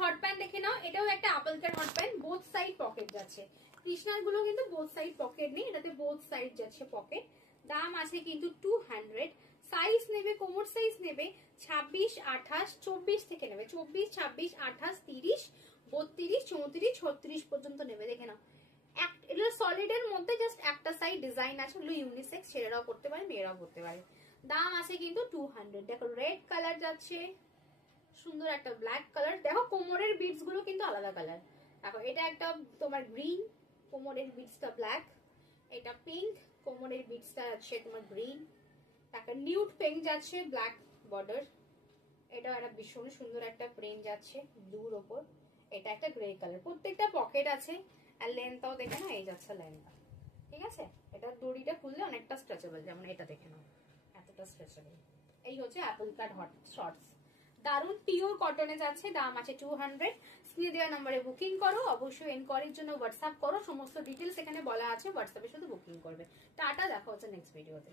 Hot pant দেখে নাও, এটাও একটা apple cut hot pant, both side pocket যাচ্ছে। কৃষ্ণার গুলো কিন্তু বোথ সাইড পকেট নেই, এটাতে বোথ সাইড যাচ্ছে পকেট। দাম আছে কিন্তু 200। সাইজ নেবে, কোমর সাইজ নেবে 26, 28, 24 থেকে নেবে, 24, 26, 28, 30, 32, 34, 36 পর্যন্ত নেবে। দেখে নাও, এটা সলিড এর মধ্যে জাস্ট একটা সাইড ডিজাইন আছে, ওগুলো ইউনিসেক্স, ছেলেরাও পড়তে পারে মেয়েরাও পড়তে পারে। দাম আছে কিন্তু 200। দেখো রেড কালার যাচ্ছে, সুন্দর একটা ব্ল্যাক কালার। দেখো কোমরের বিটস গুলো কিন্তু আলাদা কালার। দেখো এটা একটা তোমার গ্রিন, কোমরের বিটসটা ব্ল্যাক। এটা পিঙ্ক, কোমরের বিটসটা আছে তোমার গ্রিন। তারপর নিউড পিঙ্ক যাচ্ছে, ব্ল্যাক বর্ডার। এটা একটা ভীষণ সুন্দর একটা প্রিন্ট যাচ্ছে ব্লুর ওপর। এটা একটা গ্রে কালার, প্রত্যেকটা পকেট আছে। আর লেন্থটাও দেখে না, এই যাচ্ছে লেন্থটা, ঠিক আছে। এটা দড়িটা খুললে অনেকটা স্ট্রেচেবল, যেমন এটা দেখে নাও এতটা স্ট্রেচেবল। এই হচ্ছে অ্যাপল কাট হট শর্টস, দারুন পিওর কটনে যাচ্ছে। দাম আছে 200। স্ক্রিনে দেওয়া নম্বরে বুকিং করো, অবশ্যই এনকোয়ারির জন্য হোয়াটসঅ্যাপ করো, সমস্ত ডিটেলস এখানে বলা আছে, হোয়াটসঅ্যাপে শুধু বুকিং করবে। টাটা, দেখা হচ্ছে নেক্সট ভিডিওতে।